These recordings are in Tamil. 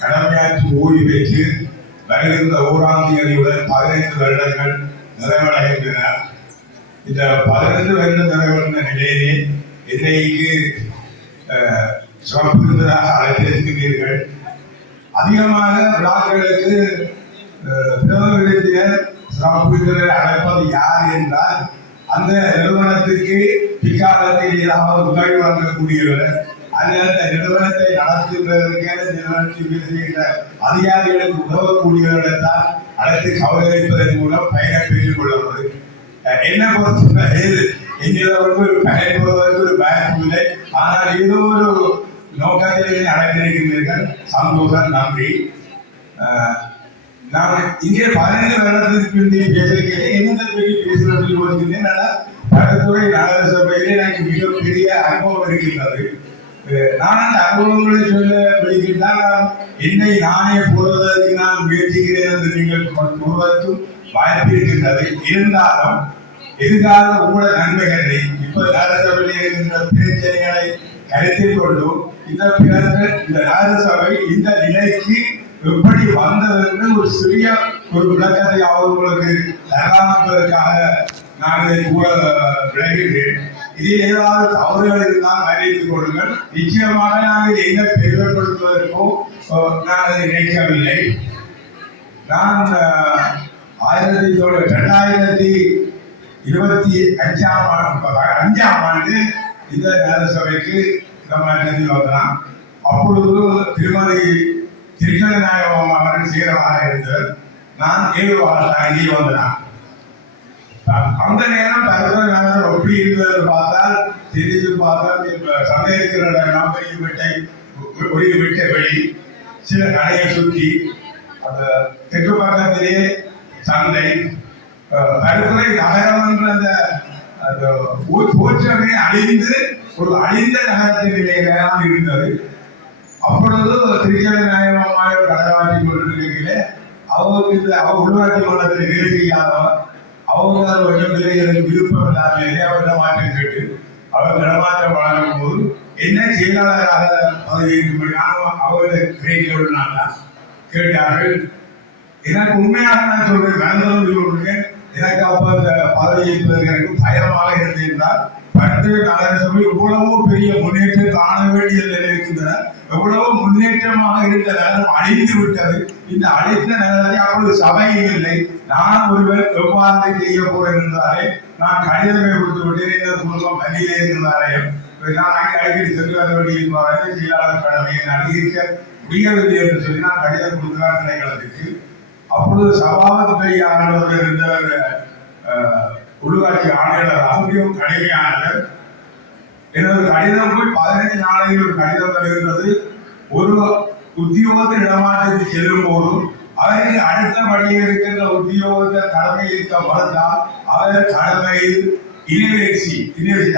கடமையாற்றி ஓய்வு பெற்று வருகின்ற 1ஆம் தேதியுடன் 15 வருடங்கள் நிறைவடைகின்றன. இந்த 15 வருடம் நிறைவடைந்த நிலையிலே இன்றைக்கு சிறப்பு விருந்தாக அழைத்திருக்கிறீர்கள். அதிகமாக விழாக்களுக்கு பிரதமருடைய சிறப்பு விருந்தினரை அழைப்பது யார் என்றால் அந்த நிறுவனத்திற்கு பிற்காலத்தில் ஏதாவது உதவி வழங்கக்கூடியவர் அல்லது அந்த நிறுவனத்தை நடத்துவதற்கான நிறுவனத்தில் அதிகாரிகளுக்கு உதவக்கூடியவர்களைத்தான் அழைத்து கௌரவிப்பதன் மூலம் பயனை பெற்றுக் கொள்வது. என்ன பொறுத்தவரையில் எங்களுக்கு ஒரு பயன் பெறுவதற்கு ஒரு வாய்ப்பு இல்லை. ஆனால் ஏதோ ஒரு நோக்கத்திலே அடைந்திருக்கிறீர்கள். சந்தோஷம், நன்றி. நான் இங்கே 15 வருடத்திற்கு பேசுகிறேன். எந்த பெரிய பேசுவதில் யோசிக்கிறேன். பலத்துறை நகர சபையிலே எனக்கு மிகப்பெரிய அனுபவம் இருக்கின்றது. நான் அந்த அனுபவங்களை சொல்ல விடுகின்றால் என்னை நானே போடுவதற்கு நான் முயற்சிக்கிறேன் என்று நீங்கள் கூறுவதற்கும் வாய்ப்பு இருக்கின்றது. இருந்தாலும் எதிர்கால உங்களோட நன்மைகளை இப்ப நகரசபையில் இருக்கின்ற பிரச்சனைகளை கருத்தில் கொண்டும் இந்த நகரசபை இந்த நிலைக்கு எப்படி வந்ததற்கு ஒரு சிறிய ஒரு விளக்கத்தை அவர்களுக்கு தராமதற்காக நான் இதை கூட விளங்குகிறேன். இதில் ஏதாவது தவறுகள் இருந்தால் அறிவித்துக் கொள்ளுங்கள். நிச்சயமாக நாங்கள் எங்க பெருமைப்படுத்துவதற்கோ நான் அதை நினைக்கவில்லை. நான் 2025ஆம் ஆண்டு இந்த நகரசபைக்கு இடமாற்றத்தில் வந்தான். அப்பொழுது திருமதி திருச்சநாயகம் அவர்கள் சீரமாக இருந்தார். நான் 7 வாரம் அங்கே வந்தான். அந்த நேரம் தரத்தில் நாங்கள் எப்படி இருந்தது பார்த்தால் தெரிந்து பார்த்தால் சந்தை இருக்கிற ஒளி விட்ட வெளி சில கடையை சுற்றி அந்த தெற்கு பக்கத்திலே சந்தை கருத்துறை நகரம் என்ற அந்த தோற்றமே அழிந்து ஒரு அழிந்த நகரத்தின் நிலையில்தான் இருந்தது. அப்பொழுது திருச்சநாயகமாக கடவாற்றி கொண்டிருக்கையில அவருக்கு அவர் உள்ளாட்சி மன்றத்தில் வேலை செய்யாதவர் அவங்க விருப்பம் இல்லாமலே அவர் இடமாற்றம் கேட்டு அவர் இடமாற்றம் வழங்கும் போது என்ன செயலாளராக அவருடைய கேட்டார்கள். எனக்கு உண்மையாக நான் சொல்றேன், நடந்தது சொல்றேன். எனக்கு அப்ப அந்த பதவி ஏற்பதற்கு எனக்கு பயமாக இருந்தது என்றால் படுத்துறை நகரசபை எவ்வளவோ பெரிய முன்னேற்றம் காண வேண்டிய நிலை இருக்கின்றன. எவ்வளவோ முன்னேற்றமாக இருந்த நகரம் அழிந்து விட்டது. இந்த அழிந்த நகரத்தை அப்பொழுது சபையும் இல்லை. நான் ஒருவர் எவ்வாறு செய்ய போறேன் என்றாலே நான் கடிதமே கொடுத்து விட்டேன். குடும்பம் பள்ளியிலே இருந்தாரையும் நான் அடிக்கடி சென்று வர வேண்டிய செயலாளர் கடமையை நான் இருக்க முடியவில்லை என்று சொல்லி நான் கடிதம் கொடுக்கிறார் நிலைகளத்துக்கு. அப்பொழுது சபாபதி ஆனவர் இருந்தவர் உள்ளூராட்சி ஆணையாளர் மிகவும் கடுமையானவர். எனது கடிதம் போய் 15 நாளையில் ஒரு கடிதம் வருகின்றது. ஒரு உத்தியோகத்தின் இடமாற்றத்தில் செல்லும் போதும் அவருக்கு அடுத்தபடியில் இருக்கின்ற உத்தியோகத்தை கடமை இருக்க மறுத்தால் அவர் கடமையில் இனவேசி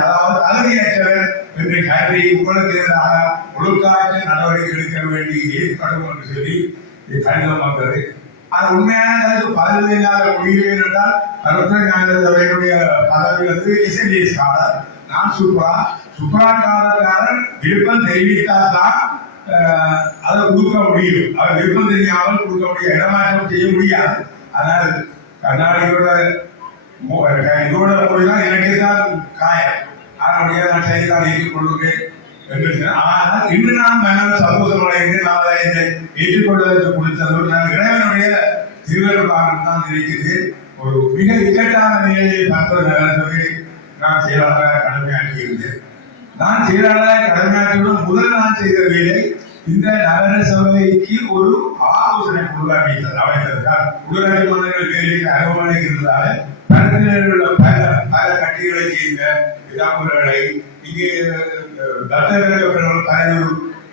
அதாவது தகுதியற்றவர் என்று கருதி உங்களுக்கு எதிராக ஒழுக்காற்ற நடவடிக்கை எடுக்க வேண்டிய ஏற்படும் என்று சொல்லி கடிதம் வந்தது. அது உண்மையான 15 முடியவில்லை என்றால் கருத்துறை நகரசபையினுடைய பதவி எஸ்எல்ஏஸ் காலர். நான் சுப்ராக்காரன் விருப்பம் தெரிவித்தால் தான் அதை கொடுக்க முடியும். அவர் விருப்பம் தெரியாமல் கொடுக்க முடியும், இடமாற்றம் செய்ய முடியாது. ஆனால் கர்நாடகோட இதோட மொழிதான் எனக்கு தான் காயம். அதனுடைய நான் செய்தால் ஏற்றுக்கொள்கிறேன் என்று. ஆனால் இன்று நான் மனம் சந்தோஷம் அடைகிறேன். நான் அதை ஏற்றுக்கொள்வதற்கு கொடுத்தது நான் இறைவனுடைய திருவள்ளுவாக தான் இருக்கிறேன். ஒரு மிக இக்கட்டான நிலையை பார்த்த நகரசபை நான் செயலாளராக கடமையாற்றியிருந்தேன். நான் செயலாளராக கடமையாற்றியுடன் முதல் நான் செய்த வேலை இந்த நகர சபைக்கு ஒரு ஆலோசனை குழு அமைத்ததுதான். உள்ளாட்சி மன்றங்கள் வேலைக்கு அனுபவம் இருந்ததால பல கட்சிகளை சேர்ந்த விதாமுறைகளை இங்கே தலைவர்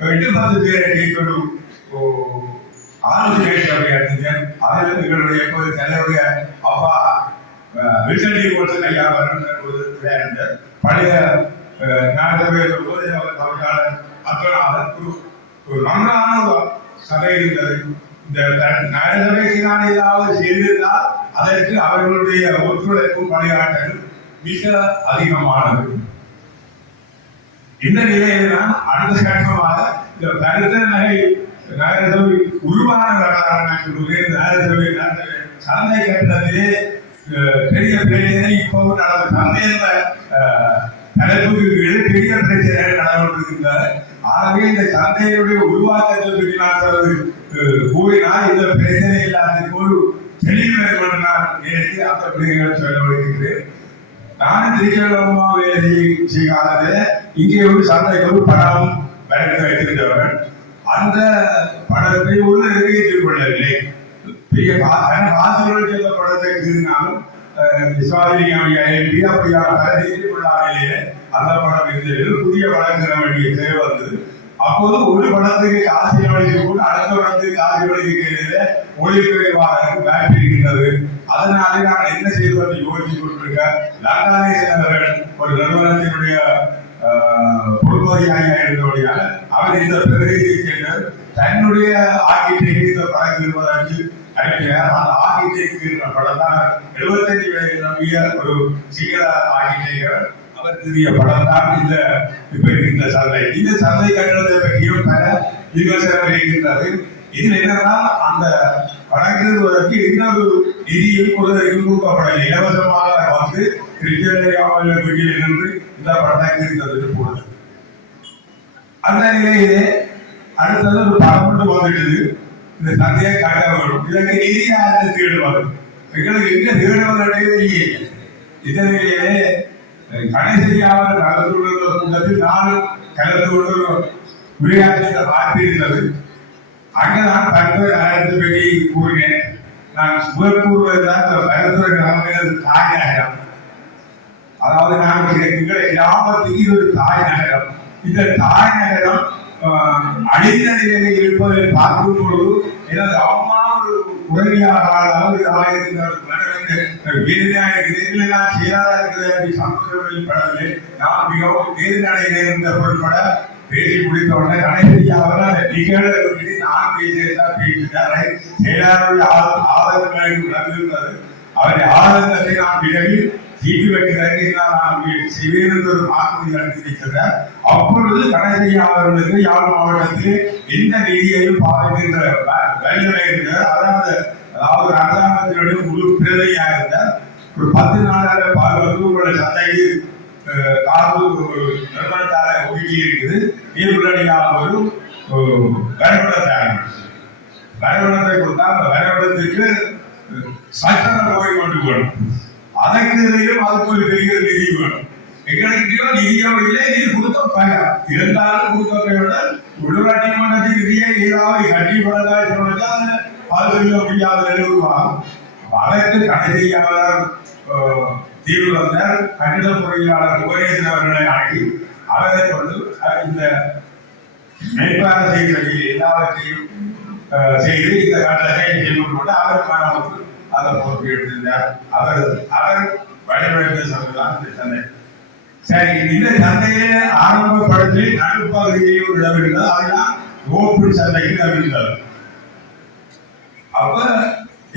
8-10 பேரை கேட்கொண்டு ஆலோசனை சபையாற்றினேன். அதில் எங்களுடைய தலைவருடைய அப்பா வில்சன் போட்டு ஐயா இருந்த பழைய நகரசபையில் போது ஒரு நன்றான சபை இருந்தது. இந்த நகரசபைக்கு நான் ஏதாவது செய்திருந்தால் அதற்கு அவர்களுடைய ஒத்துழைப்பும் பணியாற்றல் மிக அதிகமானது. இந்த நிலையில் தான் அடுத்த கட்டமாக இந்த கருத்த நகரசபை பொதுவான வரலாறு நான் சொல்லுவேன். சந்தை கட்டத்திலே பெரிய பிரச்சனை இப்போது நடந்த சந்தை என்ற தலைப்புக்கு பெரிய பிரச்சனைகள் நடந்திருக்கின்றன. ஆகவே இந்த சந்தையுடைய உருவாக்கத்தை பற்றி நான் கூறினால் இந்த பிரச்சனை எல்லாத்துக்கும் ஒரு தெளிவு என்று நான் நினைத்து அந்த பிள்ளைகள் சொல்ல வருகின்றேன். நானும் திருச்செல்வமா வேலை செய்யாத இங்கே ஒரு சந்தைக்கு ஒரு படம் வரைந்து வைத்திருந்தவர்கள். அந்த படத்தை உள்ள நிறைவேற்றிக் கொள்ளவில்லை. பெரிய வாசல்கள் சென்ற படத்தை இருந்தாலும் அப்படியான பலதீர்த்து கொள்ளாமலேயே அந்த படம் இருந்தது. புதிய படம் தர வேண்டிய தேவை வந்தது. அப்போது ஒரு படத்துக்கு காசி வழிக்கு கூட அடுத்த படத்துக்கு காசி வழிக்கு ஒளிப்பெயர்வாளருக்கு வாய்ப்பு இருக்கின்றது. அதனாலே நான் என்ன செய்வது யோசித்துக் கொண்டிருக்க லங்காதேசன் அவர்கள் ஒரு நிறுவனத்தினுடைய பொறுப்பதிகாரியாக இருந்தபடியால் அவர் இந்த பிரதிநிதியை சேர்ந்த தன்னுடைய ஆகியத்தை இந்த படம் இருப்பதற்கு அனுப்பினார். அந்த ஆகியத்தை படம் தான் 75 வயது நம்பிய ஒரு சீக்கிர ஆகியத்தைகள் அவர் திரிய படம் தான் இந்த இந்த சந்தை. இந்த சந்தை கட்டணத்தை பற்றியும் பல விமர்சனம் இருக்கின்றது. இதில் என்னன்னா அந்த வழங்குவதற்கு இன்னொரு நிதியும் கொடுக்கப்படவில்லை. இலவசமாக வந்து திருச்சிராப்பள்ளி வீட்டில் இருந்து இந்த படத்தை இருந்தது போனது. அந்த நிலையிலே அடுத்தது ஒரு படம் கொண்டு வந்துட்டது. இந்த சந்தையை காட்ட வரும். இதற்கு நிதியாக தேடுவார். எங்களுக்கு எங்க தேடுவதே இல்லையே. இந்த நிலையிலே கடைசியாக கலந்து கொள்கிற கூட்டத்தில் நானும் கலந்து கொண்டு விளையாட்டு வாய்ப்பு இருந்தது. அங்கே நான் பல்வேறு நகரத்தை பற்றி கூறினேன். நான் முதல் கூறுவதுதான் இந்த பரத்துறை கிராமம் தாய் நகரம். அதாவது நான் எங்களை கிராமத்துக்கு இது ஒரு தாய் நகரம். இந்த தாய் நகரம் அழிந்த நிலையில் இருப்பதை பார்க்கும் பொழுது எனது அம்மா ஒரு உடனடியாக நான் செய்யாதா இருக்கிறது சந்தோஷம் படவில்லை. நான் மிகவும் வேதனை இருந்த பொருட்பட பேசி முடித்த உடனே கடைசியாக அந்த நிகழ்ச்சி நான் பேசியிருந்தார். செயலாளருடைய ஆதரவு நடந்திருந்தது. அவருடைய ஆதங்கத்தை நான் விரைவில் தீட்டு வைக்கிறதற்கு நான் செய்வேன் என்று ஒரு வாக்குறுதி அளித்திருக்கிறார். அப்பொழுது கடைசியாளர்களுக்கு யாழ் மாவட்டத்தில் எந்த நிதியையும் பாதிக்கின்ற வல்லமை இருக்கிறார். அதாவது அரசாங்கத்தினுடைய முழு பிரதியாக இருந்தார். ஒரு 10 நாளாக பார்வைக்கு உங்களுடைய சந்தைக்கு காப்பு நிறுவனத்தால ஒதுக்கி இருக்குது. நீர் உள்ளடியாக ஒரு வரைபடத்தை வரைபடத்தை கொடுத்தா அந்த வரைபடத்துக்கு சட்டத்தை போய் கொண்டு போகணும். அதற்கு அதுக்கு ஒரு பெரிய நிதி வேணும். எங்களுக்கு நிதியோ இல்லை, நிதி கொடுத்த பயம் இருந்தாலும் கொடுத்த உடலாட்டி மன்றத்தின் நிதியை ஏதாவது கட்டிப்படலாம் பாதுகாக்க முடியாத நிறுவனம். அதற்கு கடைசியாளர் தீர்வு வந்தார். கட்டிட பொறியாளர் கோரேசன் அவர்களை அணுகி அவரை கொண்டு இந்த மேற்பார்வை செய்வது எல்லாவற்றையும் செய்து இந்த கட்டளை செய்து அவர் அதை பொறுப்பு எடுத்திருந்தார். அவர் வழிபடுத்த சந்தைதான் இந்த சந்தை. சரி, இந்த சந்தையில ஆரம்பப்படுத்தி நடுப்பகுதியில் ஒரு இடம் இருந்தது. அதுதான் ஓப்பன் சந்தைக்கு தவிர்த்தது. அப்ப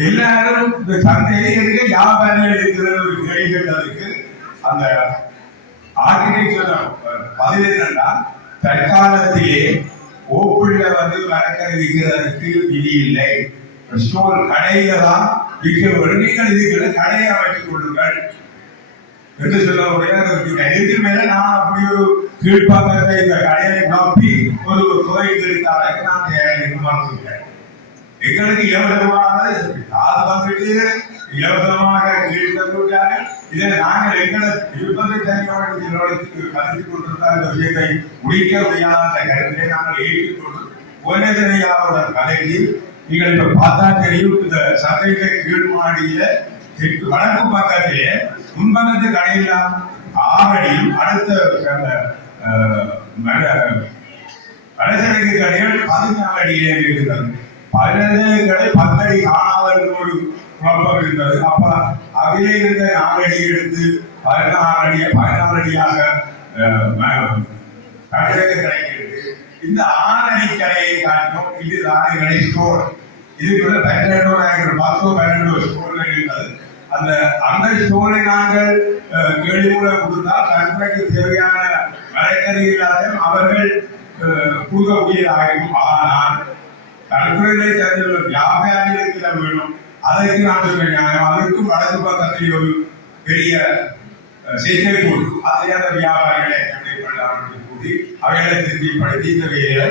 எல்லாரும் இந்த சந்தையில இருக்க வியாபாரிகள் இருக்கிற ஒரு கேள்வி கேட்டதுக்கு அந்த ஆர்கிடெக்சர் பதில் என்னன்னா, தற்காலத்திலே ஓப்பன்ல வந்து மரக்கரை விற்கிறதுக்கு விதி இல்லை. ஸ்டோர் கடையில தான் விற்க வேண்டும். நீங்கள் இதுக்கு கடையை அமைத்துக் கொள்ளுங்கள் என்று சொல்லக்கூடிய இதுக்கு மேல நான் அப்படி ஒரு கீழ்ப்பாக்கத்தை இந்த கடையை நம்பி ஒரு தொகை தெரிவித்தாலே நான் சொல்கிறேன். எங்களுக்கு இலவசமாக இலவசமாக கீழ்த்தாங்க. இதை நாங்கள் எங்களை இருப்பதை தனியாக கருத்தில் கொண்டிருந்த இந்த விஷயத்தை முடிக்க முடியாத அந்த கருத்தை நாங்கள் ஏற்றுக்கொண்டு கோலேதனையாளோட கலைக்கு நீங்கள் இப்ப பார்த்தா தெரியும். இந்த சந்தையில கீழ் மாடியில வடக்கு பக்கத்திலே முன்பக்கத்து கடையெல்லாம் 6 அடியும் அடுத்த வடகிழக்கு கடைகள் 14 அடியிலே இருக்கிறது. 15 கடை 10 அடி காணாத ஒரு குழப்பம் இருந்தது. அப்ப அதிலே இருந்த 4 அடி எடுத்து 14 அடியாக வடகிழக்கு கிடைக்கிறது. இந்த 6 அடி கடையை காட்டும் இது 6 கடை ஸ்டோர். இதுக்குள்ள 12 ஸ்டோர்கள் இருந்தது. அந்த ஸ்டோரை நாங்கள் கேள்விமூல கொடுத்தால் கற்பனைக்கு தேவையான மரக்கறி இல்லாத அவர்கள் கொடுக்கக்கூடியதாகும். ஆனால் கடற்கரையிலே சேர்ந்துள்ள வியாபாரிகளுக்கு இடம் வேணும். அதற்கு நான் சொல்றேன் நியாயம். அதற்கும் வடக்கு பக்கத்தில் ஒரு பெரிய சேர்க்கை போட்டு அதிலான வியாபாரிகளை எப்படி பண்ணலாம் கூட்டி அவைகளை திருப்திப்படுத்தி இந்த வேலைகளை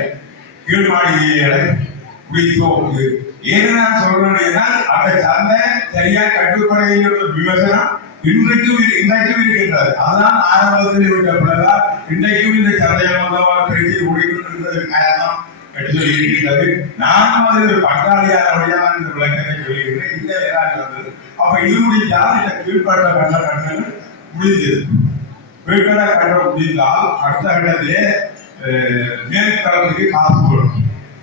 கீழ்மாடி வேலைகளை முடித்தோம். ஏன்னா நான் சொல்றேன்னா அந்த சந்தை சரியா கட்டுப்படையில் விமர்சனம் இன்றைக்கும் இருக்கின்றது. அதுதான் ஆரம்பத்தில் விட்டப்படதா இன்றைக்கும் இந்த சந்தையை மொத்தமாக பேசி முடிக்கின்றது காரணம் என்று சொல்லி இருக்கின்றது. நானும் அதில் ஒரு பட்டாளியாளர்களாக இந்த விளக்கத்தை சொல்லியிருக்கிறேன். இந்த வேளாண் வந்தது. அப்ப இது முடிந்தால் இந்த கீழ்பட்ட கட்டங்கள் முடிந்தது. கீழ்கட கட்டம் முடிந்தால் அடுத்த கட்டத்திலே மேற்களத்துக்கு காசு போடும்.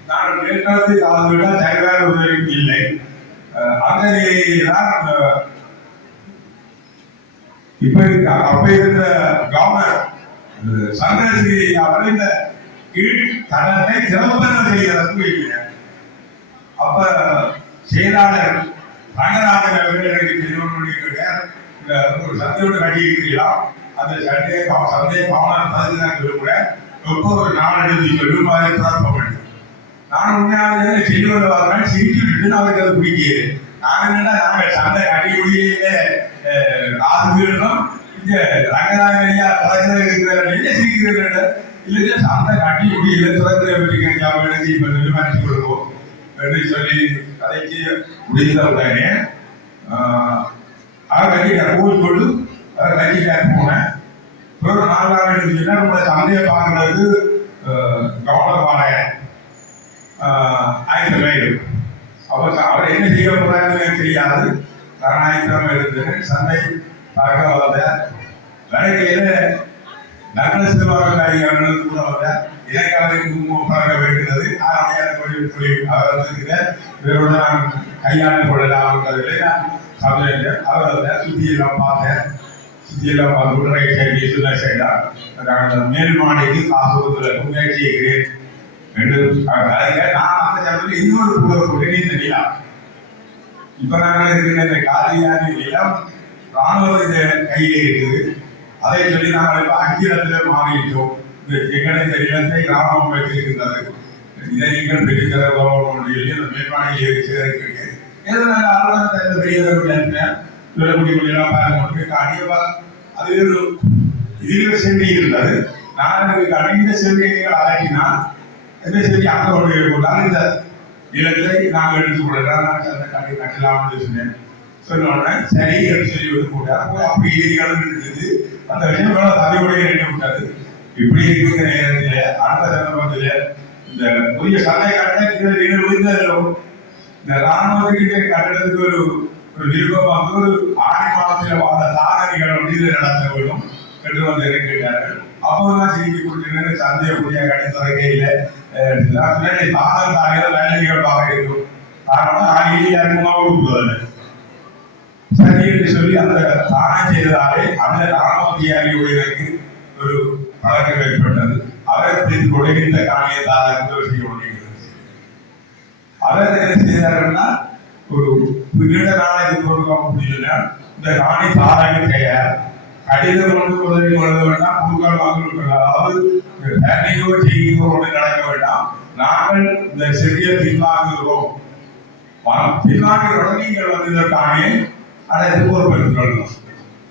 நான் மேற்களத்துக்கு காசு விட்டால் தயாராக உதவி இல்லை. அந்த நிலையில்தான் இப்ப அப்ப இருந்த கவர்னர் சந்திரசிறி அவர் இந்த கீழ் கடனை சிறப்பாக செய்யறதுக்கு வைக்கிறார். அப்ப செயலாளர் ரங்கராஜன் அவர்கள் எனக்கு தெரியும் ஒரு சந்தையோடு கட்டியிருக்கிறீர்களா அந்த சந்தையை கவனம் தகுதிதான் சொல்லுகிறேன். ரொம்ப ஒரு நாள் எழுதி சொல்லும் அதை பண்ணேன். நான் உண்மையாக செய்வது பார்த்தேன் சிரிச்சு விட்டு அவருக்கு அது பிடிக்கிறது. நாங்கள் என்னன்னா நாங்கள் சந்தை கட்டிக்குடியே காசுகளும் இந்த ரங்கராஜனையா தலைவர் இருக்கிறார் என்ன சிரிக்கிறீர்கள் இல்லை சந்தை கட்டிக்குடியில திறக்கிற எழுதி சொல்லி மறைச்சு கொடுப்போம் என்று சொல்லி கதைக்கு முடிந்த உடனே அவர் கட்டிட்டார். கோவில் கொண்டு அவர் கட்டிட்டார் போனேன். ஒரு 4 நாள் எழுதினா நம்ம சந்தையை பார்க்கறது கவர்னர் பாளையம் ஆயிரத்தி. அப்போ அவர் என்ன செய்ய போறாருன்னு தெரியாது. ஞாயிற்றுக்கிழமை இருந்தது சந்தை பார்க்க வந்த வடக்கையில நகரசிவாரி அவர்களுக்கு கூட வந்த இலக்காலைக்கு பழக வேண்டியது இவரோட நான் கையாண்டு கொள்ளலாம் நான் சமையல் அவர் வந்த சுத்தியெல்லாம் பார்த்தேன். சுத்தியெல்லாம் பார்த்து ரைட் சைடு சொல்ல செய்யலாம் மேல் மாடிக்கு காசு முயற்சிக்கிறேன் என்று நான் அந்த சமயத்தில் இன்னொரு கூட இந்த நிலா இப்ப நாங்கள் இருக்கிற இந்த காலியான நிலம் ராணுவ கையிலே இருக்குது. அதை சொல்லி நாங்கள் இப்ப அங்கிலத்திலே மாறிட்டோம். எங்களை இந்த நிலத்தை ராணுவம் வைத்திருக்கின்றது. இதை நீங்கள் பெற்றுத்தர சொல்லி அந்த மேற்பாணியில் சேர்க்கிறேன். ஏதோ நாங்கள் ஆர்வத்தை பெரியவர்கள் சொல்லக்கூடியெல்லாம் பார்க்க அடியவா அது ஒரு இதில் செல்வி இருந்தது. நான் அணிந்த செல்வியை அழகினால் எந்த செல்வி அங்கே கொண்டால் இந்த நிலத்தை நாங்கள் எடுத்துக்கொள்ளலாம் கட்டலாம் சொன்னேன். சொன்னோடனே சரி என்று சொல்லி விட்டு போட்டார். அப்படி ஏரியாலும் இருக்குது. அந்த விஷயம் தலையுடைய ரெண்டு விட்டாது. இப்படி இருக்கிற நேரத்தில் அடுத்த சந்தர்ப்பத்தில் இந்த புதிய சந்தை கட்ட இந்த ராணுவத்துக்கு கட்டடத்துக்கு ஒரு விருப்பமாக ஒரு ஆடி மாதத்தில் வாழ்ந்த தாரணிகள் வந்து நடத்த வேண்டும் என்று வந்து கேட்டார்கள். அப்போதான் செய்தி கொடுத்து சந்தையை புதிய கடித்த கையில் வேலைகளாக இருக்கும். காரணம் இறங்குமாக கொடுப்பதில்லை சரி என்று சொல்லி அந்த தானம் செய்ததாலே அந்த ராணுவதியாரியுடையதற்கு ஒரு பழக்கம் ஏற்பட்டது. அவர் பிடித்து கொண்டு இந்த காணியை தாராக செய்ய முடிகிறது. அவர் என்ன செய்தார்கள்னா ஒரு நீண்ட நாளைக்கு கொடுக்க முடியல. இந்த காணி தாராக தயார் கடிதம் கொண்டு உதவி கொள்ள வேண்டாம். குழுக்கள் வாங்க அதாவது செய்கிறோம் நடக்க வேண்டாம். நாங்கள் இந்த சிறிய பின்வாங்குகிறோம். பின்வாங்குகிற நீங்கள் வந்து இந்த காணியை அடைத்து பொறுப்பெடுத்துக் கொள்ளணும்.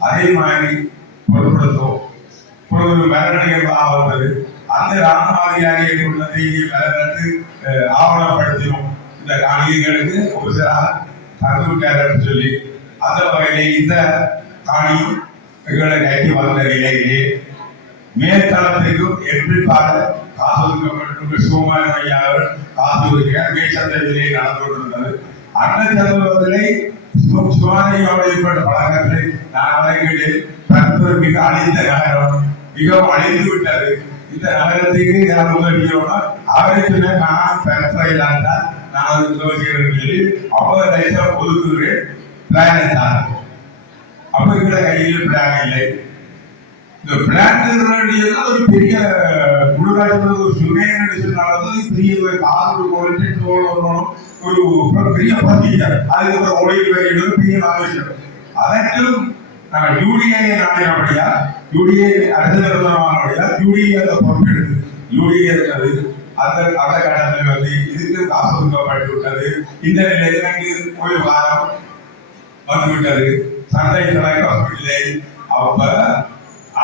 அதே மாதிரி பொருட்படுத்தும் மரணங்கள் ஆவது அந்த ராமநாதியாரியை கொண்ட செய்தியை ஆவணப்படுத்தினோம். இந்த காணிகளுக்கு ஒரு சில தந்துவிட்டார் சொல்லி அந்த வகையிலே இந்த காணியும் எங்களை கைக்கு வந்த நிலையிலே மேற்தளத்திற்கும் எம்பிப்பாக காசு ஒதுக்கப்பட்டு சோமாயமையாக காசு ஒதுக்க மேற்சந்தை விலையை நடந்து கொண்டிருந்தது. அந்த சந்தர்ப்பத்திலே சுவாரியோடு ஏற்பட்ட பழக்கத்தை நான் வரைகளில் மிக அழிந்த நகரம் மிகவும் அழிந்து விட்டது. இந்த நகரத்துக்கு யார் உதவியோனா அவருக்கு நான் பெறலான்டா நான் உதவுகிறேன் சொல்லி 50 லட்சம் ஒதுக்குகிறேன் பிளான் தான். அப்ப இருக்கிற கையில் பிளான் இல்லை. இந்த பிளான் ஒரு பெரிய குழுக்காட்டு ஒரு சுமையான பெரிய காசு ஒரு பெரிய ப்ரொசீஜர். அதுக்கப்புறம் ஓடிட்டு பெரிய ஆலோசனை. அதற்கும் நாங்கள் யூடிஐ நாடினபடியா யூடிஐ அரசியல் யூடிஐ அதை பொறுப்பெடுத்து யூடிஐ அந்த அந்த கட்டத்தில் வந்து இதுக்கு காசு கொடுக்கப்பட்டு விட்டது. இந்த நிலையில் போய் வாரம் வந்துவிட்டது, சந்தை இல்லை. அப்ப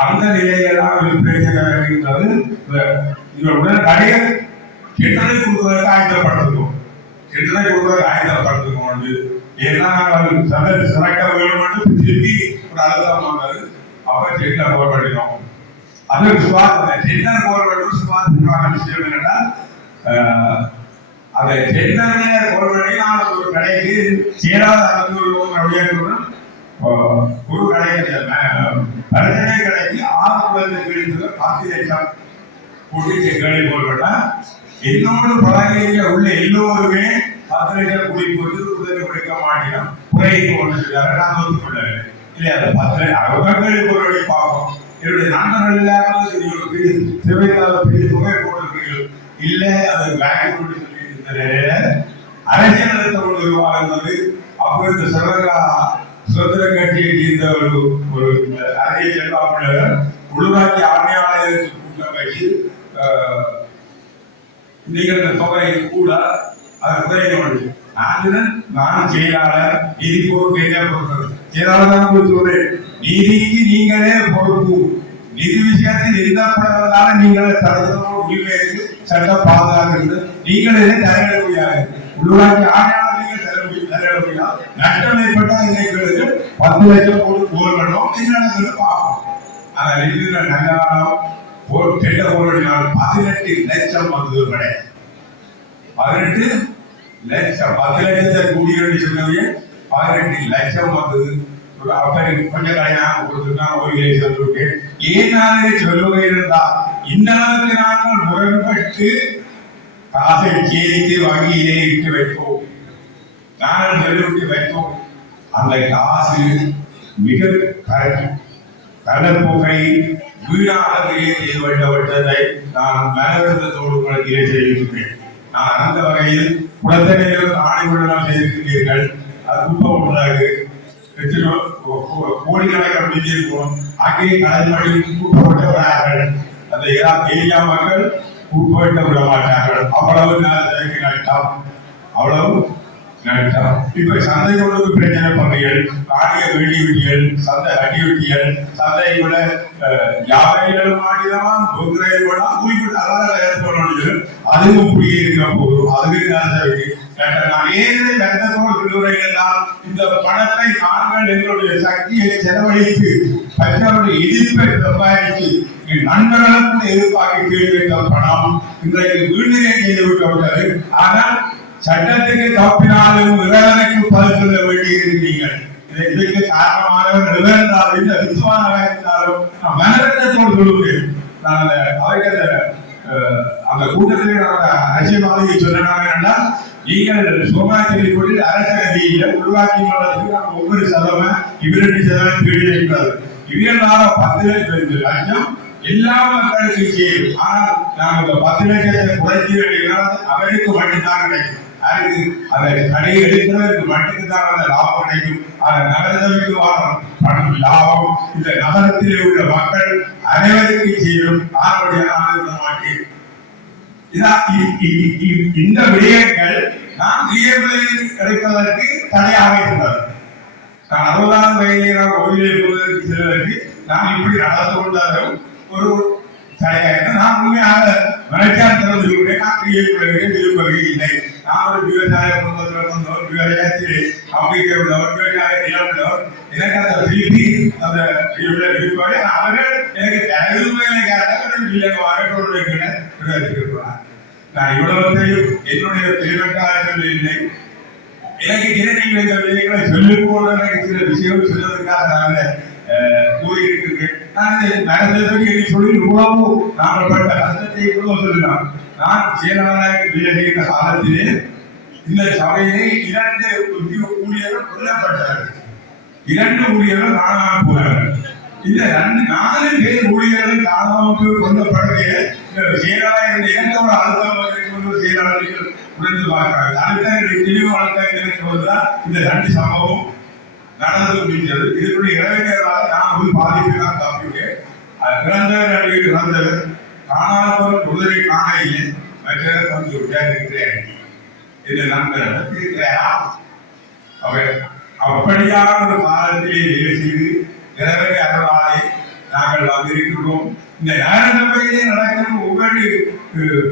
அந்த நிலையெல்லாம் பிரச்சனை வருகின்றது. இவருடன் கடைகள் கிட்டனை கொடுப்பதற்கு ஆயத்தப்படுத்துவோம், கிட்டனை கொடுப்பதற்கு ஆயத்தப்படுத்துவோம். ஏன்னா சந்தை சிறக்க வேண்டும் திருப்பி ஒரு அழுத்தம் வந்தது. அப்ப டெண்டர் போர் பண்ணினோம். அது டெண்டர் போர் பண்ணும் சுபாஷ் விஷயம் என்னன்னா, அந்த டெண்டர்ல போர் பண்ணி நான் ஒரு கடைக்கு சேராத ஒரு கடைக்கு பரிசனை கடைக்கு 6 குழந்தை 10 லட்சம் கூட்டி செங்கலை போர் பண்ணா என்னோடு பழகிய உள்ள எல்லோருமே 10 லட்சம் கூடி போட்டு உதவி கொடுக்க மாட்டேன் குறைக்கு ஒன்று நான் ஒத்துக்கொள்ளவில்லை. இல்லையா 10 அவர்கள் பொருளை பார்ப்போம். என்னுடைய நண்பர்கள் எல்லாரும் பெரிய தொகை போட்டிருக்கீர்கள். இல்லை அது பேங்க் சொல்லி இந்த நிலையில அரசியல் நடத்த உருவாகுന്നത്. அப்போ இந்த சுதந்திர கட்சியை சேர்ந்த ஒரு அரசியல் செல்வாக்குள்ளவர் உள்ளூராட்சி ஆணையாளர் கூட்டம் வச்சு நீங்கள் தொகை கூட அது குறைய நான் செயலாளர் நிதி பொறுப்பு செயலாளர் நீதிக்கு நீங்களே பொறுப்பு. நிதி விஷயத்தில் நிறுத்தப்படுவதால நீங்கள் சட்ட பாதுகாக்கிறது நீங்களே தலையிட முடியாது. உள்ளூராட்சி ஆணையாளர்கள் தலையிட முடியாது. நஷ்டம் ஏற்பட்டால் எங்களுக்கு 10 லட்சம் போர் பண்ணுவோம். என்ன பார்ப்போம். ஆனால் இருக்கிற நகரம் கெட்ட போராடினால் 18 லட்சம் வந்து 18 லட்சம் 10 லட்சத்தை கூடிய சொன்னது 18 லட்சம் வந்தது. கொஞ்சம் கடையாக கொடுத்துருக்காங்க. ஓய்வு சொல்லிருக்கு. ஏனாலே சொல்லுவதா இந்த அளவுக்கு நாங்கள் முரண்பட்டு காசை சேர்த்து வங்கியிலே இட்டு வைப்போம். நாங்கள் சொல்லிவிட்டு வைப்போம். அந்த காசு மிக கடற்போகை வீணாகவே செய்துவிட்டதை நான் மேலோடு உங்களுக்கு தெரிவிக்கிறேன். நான் அந்த வகையில் குளத்தனையில் ஆணையுடன் செய்திருக்கிறீர்கள். அது குப்பம் உள்ளது. கோடிக்கணக்கான முடிஞ்சிருக்கும். அங்கே கடல் மணி கூப்பிட்டு விடார்கள். அந்த ஏரியா மக்கள் கூப்பிட்டு விட மாட்டார்கள். அவ்வளவு நஷ்டம், அவ்வளவு நஷ்டம். இப்ப சந்தை கொண்டு பிரச்சனை பண்ணுங்கள். காணிய வேண்டிவிட்டிகள், சந்தை அடிவிட்டிகள், சந்தை கூட யாரையிலும் ஆடிதான் அதுவும் புரிய இருக்க போதும். அதுக்கு நான் ஏற்கனவே வெள்ளத்தோடு விடுமுறைகள் இந்த பணத்தை நாங்கள் எங்களுடைய சக்தியை செலவழித்து பெற்றவருடைய எதிர்ப்பை சம்பாதித்து நண்பர்களுக்கு எதிர்ப்பாக கேள்வி பணம் இன்றைக்கு வீடுகளை செய்து விட்டது. ஆனால் சட்டத்துக்கு தப்பினாலும் விவரனுக்கு பதில் சொல்ல வேண்டியிருக்கிறீர்கள். இதற்கு காரணமானவர் விவரந்தாலும் இந்த விசுவாசமாக இருந்தாலும் நான் மனரத்தோடு சொல்லுகிறேன். நான் அந்த கூட்டத்தில் அரசியல்வாதியை சொன்னாங்க. நீங்கள் சோமாஜி கோயில் அரசகதியில உருவாக்கி ஒவ்வொரு சதவீதம் 2% கீழிருக்கிறது. இவர்களால 10 லட்சம் எல்லா மக்களுக்கு சேரும். ஆனால் நாங்கள் 10 லட்சத்தை குறைத்து அவருக்கு மட்டும்தான் கிடைக்கும். அதுக்கு அந்த கடை எடுக்கிறதுக்கு மட்டும்தான் அந்த லாபம் கிடைக்கும். அந்த நகரசபைக்கு வாரம் பணம் லாபம் இந்த நகரத்திலே உள்ள மக்கள் அனைவருக்கு சேரும். மாட்டேன். இந்த விடயங்கள் நாம் கிடைப்பதற்கு தடையாக இருந்தது. நான் 60ஆம் வயதிலே நான் கோயிலை போவதற்கு செல்வதற்கு நாம் இப்படி நடந்து கொண்டாலும் ஒரு தடையாக நான் உண்மையாக வளர்ச்சியால் திறந்து கொண்டேன். நான் விரும்பவே இல்லை. நான் ஒரு விவசாய குடும்பத்தில் வந்தவர், விவசாயத்திலே அம்பிக்கை உள்ளவர், விவசாய நிலம் உள்ளவர். எனக்கு அந்த திருப்பி அந்த விருப்பம் அவர்கள் எனக்கு நான் இவ்வளவு என்னுடைய பெருமக்காக இல்லை. எனக்கு தினங்கள் இந்த விஷயங்களை சொல்லிக் கொண்டு எனக்கு சில விஷயம் சொல்வதற்காக நான் கூறியிருக்கிறேன். நான் நடந்ததற்கு சொல்லி உணவு நாங்கள் பட்ட கஷ்டத்தை இவ்வளவு சொல்லலாம். நான் செயலாளர் காலத்திலே இந்த சபையிலே 2 ஊழியர்கள் கொல்லப்பட்டார்கள். 2 ஊழியர்கள் காணாமல் போனார்கள். இந்த 4 பேர் ஊழியர்கள் காணாமல் கொல்லப்படுகிற செயலாளர் இறந்தோட அழுத்தம் செயலாளர்கள் உணர்ந்து பார்க்கிறார்கள். அதுதான் தெளிவு வளர்த்தான் இந்த 2 சம்பவம் நடந்து முடிஞ்சது. இதனுடைய இளைஞர்களாக நான் ஒரு பாதிப்பை தான் காப்பிட்டேன். பிறந்தவர் காணாமல் உதவி காண இல்லை. மற்ற வந்து இருக்கிறேன் என்று நண்பர்கள் இருக்கிறார். அவர் அப்படியான ஒரு காலத்திலே வேலை செய்து இறைவனை அருளாலே நாங்கள் வந்திருக்கிறோம். இந்த ஞானசபையிலே நடக்கும் ஒவ்வொரு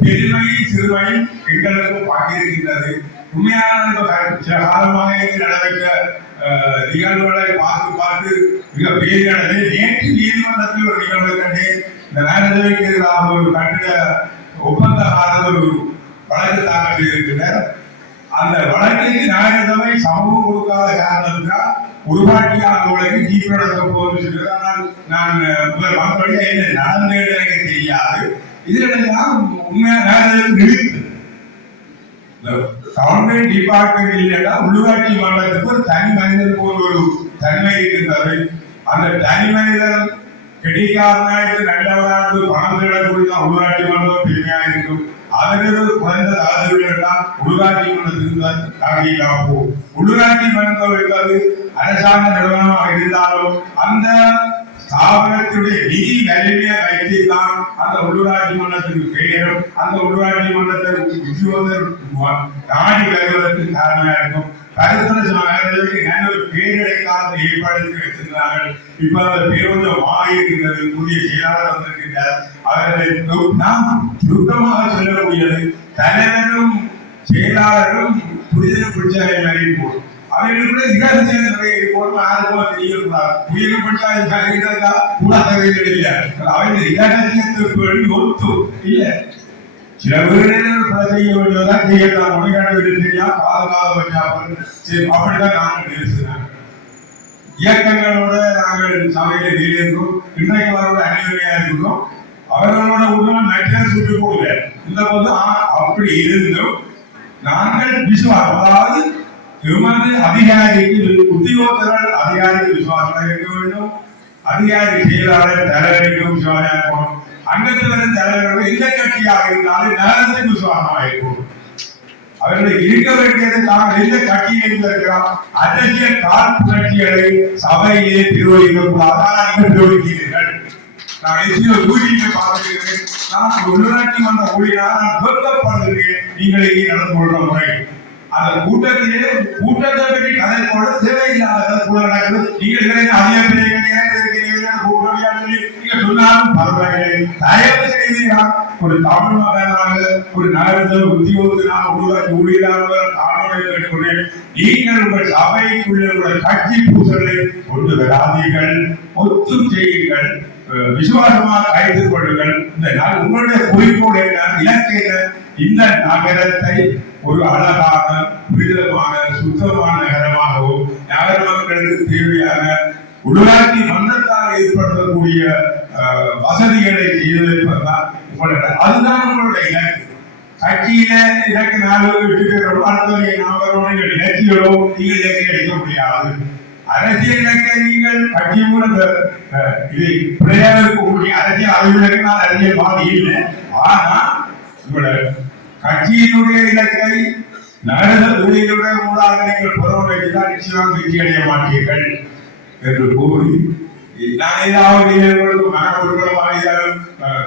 பெருமையும் சிறுமையும் எங்களுக்கும் பாக்கியிருக்கின்றது. உண்மையான சில காலமாக நடைபெற்ற நிகழ்வுகளை பார்த்து பார்த்து மிக பேரிடவே நேற்று நீதிமன்றத்தில் ஒரு நிகழ்வு கண்டு இந்த ஞானசபைக்கு எதிராக ஒரு கட்டிட ஒப்பந்தக்காரர் ஒரு வழக்கு தாக்கல் செய்திருக்கின்றனர். அந்த வழக்கிற்கு ஞானசபை சமூகம் கொடுக்காத காரணத்தினால் உருவாக்கியாளர்களுக்கு ஜீப் நடத்த போது சொல்லினால் நான் முதல் மக்களுடைய என்ன நடந்தது எனக்கு தெரியாது. இதெல்லாம் உண்மையாக நிறுத்து கவர்மெண்ட் டிபார்ட்மெண்ட் இல்லைன்னா உள்ளூராட்சி மன்றத்துக்கு ஒரு தனி மனிதன் போல் ஒரு தன்மை இருக்கின்றது. அந்த தனி மனிதன் கெட்டிக்காரனாயிட்டு நல்லவராக பணம் தேடக்கூடிய உள்ளூராட்சி மன்றம் பெருமையாக இருக்கும். அதற்கு குறைந்த ஆதரவுகள்லாம் உள்ளூராட்சி மன்றத்துக்கு தான் காப்போம். உள்ளூராட்சி மன்றம் என்பது அரசாங்க நிறுவனமாக இருந்தாலும் அந்த ஸ்தாபனத்துடைய நிதி வலிமையை வைத்துதான் அந்த உள்ளூராட்சி மன்றத்திற்கு பெயரும் அந்த உள்ளூராட்சி மன்றத்திற்கு உத்தியோகர் நாடி வருவதற்கு காரணமாக இருக்கும். கருத்தரசு நல்ல பேரிடைக்காக ஏற்படுத்தி வைத்திருந்தார்கள். இப்ப அந்த பேர் கொஞ்சம் மாறி இருக்கிறது. புதிய செயலாளர் வந்திருக்கின்றார். அவர்களை நாம் சுருக்கமாக சொல்லக்கூடியது தலைவரும் செயலாளரும் புரிதலும் பிடிச்சாலை மாதிரி போடும். அவர்களுடைய இரகசிய போடும் யாருக்கும் தெரியக்கூடாது. புயலும் பிடிச்சா கூடாதவை கிடையாது. அவர்கள் இரகசியத்திற்கு ஒத்து இல்லை. சில வீடுகள் செய்ய வேண்டியதான் செய்யலாம். மொழிகாடு தெரியா பாதுகாப்பு அப்படிதான் நாங்கள் பேசுகிறாங்க. இயக்கங்களோட நாங்கள் சபையில இருக்கிறோம். இன்றைக்கு அவரோட அணிவகையா இருக்கிறோம். அவர்களோட உடல் நட்டை சுட்டு போகல. இந்த போது அப்படி இருந்தும் நாங்கள் விசுவாசம், அதாவது எமது அதிகாரிக்கு உத்தியோகத்தர்கள் அதிகாரிக்கு விசுவாசமாக இருக்க வேண்டும். அதிகாரி செயலாளர் தலைவருக்கும் விசுவாசமாக இருக்கணும். அங்கத்தில் தலைவர்கள் எந்த கட்சியாக இருந்தாலும் நகரத்துக்கு விசுவாசமாக இருக்கும். அவர்கள் இருக்க வேண்டியது தாங்கள் எந்த கட்சியில் இருந்திருக்கிறோம். அரசியல் காழ்ப்புணர்ச்சிகளை சபையிலே நிர்வகிக்கக்கூடாது. நிர்வகிக்கிறீர்கள். நான் எத்தனையோ ஊழியை பார்க்கிறேன். நான் உள்ளாட்சி மன்ற ஊழியராக நான் வெட்கப்படுகிறேன். நீங்கள் இங்கே நடந்து கொள்ற முறை அந்த கூட்டத்திலே கூட்டத்தை பற்றி கதை போட தேவையில்லாத கூட நடக்குது. நீங்கள் அதிக சொன்னாலும் பரவாயில்லை. தயவு செய்து ஒரு தமிழ் மகனாக ஒரு நகரத்தில் உத்தியோகத்தினாக உள்ளூராட்சி ஊழியராக காணொலி கேட்டுக்கொண்டேன். நீங்கள் உங்கள் சபைக்குள்ள உங்கள் கட்சி பூசலை கொண்டு வராதீர்கள். ஒத்து செய்யுங்கள். விசுவாசமாக கைது கொள்ளுங்கள். இந்த நாள் உங்களுடைய குறிக்கோள் என்ன, இலக்கை இந்த நகரத்தை ஒரு அழகான புனிதமான சுத்தமான நகரமாகவும் நகர மக்களுக்கு தேவையான உள்ளாட்சி மன்றத்தால் ஏற்படுத்தக்கூடிய வசதிகளை செய்து வைப்பதுதான் உங்களுடைய, அதுதான் உங்களுடைய இலக்கு. கட்சியில இலக்கு 4 8 பேரோடு அடுத்த 4 இலக்கியோ நீங்கள் இலக்கை அடிக்க முடியாது. அரசியல் இலக்கை நீங்கள் கட்சி மூலம் இது பிரயாணக்கூடிய அரசியல் அறிவிலக்கு நான் அரசியல்வாதி இல்லை. ஆனா உங்களுடைய கட்சியினுடைய இலக்கை நகர ஊழியர்களுடைய மூலாக நீங்கள் புறமுறைதான் நிச்சயமாக வெற்றி அடைய மாட்டீர்கள் என்று கூறி நான் ஏதாவது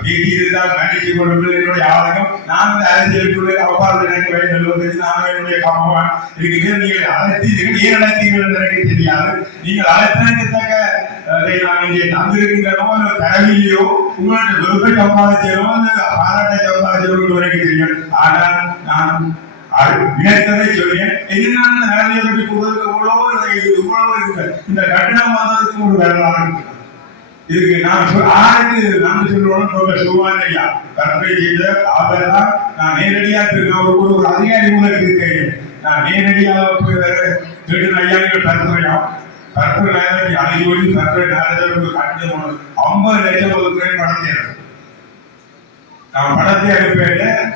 பேசியிருந்தால் மன்னிச்சு கொள்வது என்னுடைய ஆதங்கம். நான் இந்த அரசியலுக்குள்ளே அவ்வாறு நினைக்க வேண்டும். நான் என்னுடைய கமவான் இருக்கிறேன். நீங்கள் அழைத்தீர்கள், ஏன் அழைத்தீர்கள் என்று எனக்கு தெரியாது. நீங்கள் அழைத்தக்க நான் இங்கே தந்திருக்கின்றனோ தரவிலையோ உங்களுடைய விருப்ப சம்பாதிச்சோ பாராட்ட சம்பாதிச்சோ எனக்கு தெரியும். ஆனால் நான் வினத்ததை சொல்றேன். எதிரான வேலையை பற்றி இவ்வளவு இருக்கு. இந்த கட்டணம் வந்ததுக்கு ஒரு வரலாறு இதுக்கு ஆருக்கு நான் சொல்லுவோம். சுவானையா கற்பனை செய்த அவர்தான் நான் நேரடியாக ஒரு அதிகாரி மூலம் இருக்கேன். நான் நேரடியாக கேட்டு ஐயாயிரம் கற்பனையாம் கற்பனை அழிவொழி கற்பனை நேரத்தில் கட்டணம் 50 லட்சம் ஒதுக்குறேன் படத்தை. நான் படத்தை அனுப்பேன்.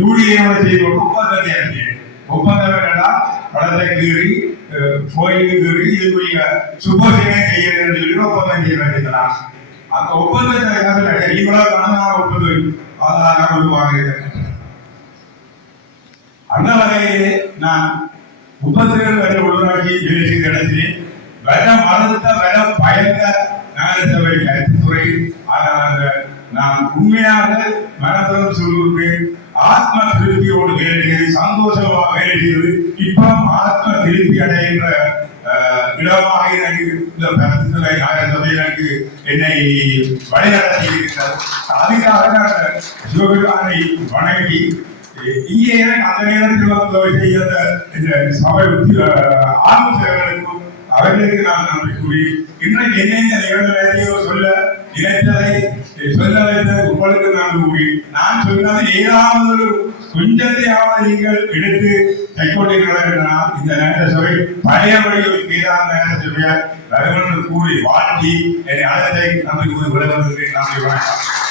யூடியோட செய்த ஒப்பந்தத்தை அனுப்பியேன். ஒப்பந்தம் என்னன்னா படத்தை கீறி கோயிலுக்கு கீறி இதுக்குரிய சுபசேனை செய்யறது சொல்லி ஒப்பந்தம் செய்ய வேண்டியதான். அந்த ஒப்பந்தத்தை இவ்வளவு கணக்கான ஒப்பந்தம் ஆதாரம் உருவாக அந்த வகையிலே நான் 37 வரை உள்ளாட்சி வேலை செய்த இடத்திலே வரம் மறுத்த வரம் பயந்த நகரசபை கருத்துத்துறை நான் உண்மையாக மனதளம் சொல்லுகிறேன். ஆத்ம திருப்தியோடு வேலை செய்து சந்தோஷமா வேலை செய்வது இப்ப ஆத்ம திருப்தி அடைகின்ற இடமாக எனக்கு இந்த பரிசுத்தலை சபை எனக்கு என்னை வழிநடத்தி இருக்கிறார். அதுக்காக நான் சிவபெருமானை வணங்கி இங்கே எனக்கு அந்த நேரத்தில் வந்து இந்த சபை ஆலோசகர்களுக்கும் அவர்களுக்கு நான் நன்றி கூறி இன்றைக்கு என்னென்ன நிகழ்வுகளையோ சொல்ல நினைத்ததை சொல்ல வைத்தது உங்களுக்கு நான் கூறி நான் சொன்னது ஏதாவது கொஞ்சத்தையாவது நீங்கள் எடுத்து கைக்கொண்டீர்கள் இந்த நேர சபை பழையபடி ஒரு மீதான நேர சபையை வருவன் கூறி வாழ்த்தி என்னை அழைத்தை நம்பி விளைவதற்கு நன்றி வணக்கம்.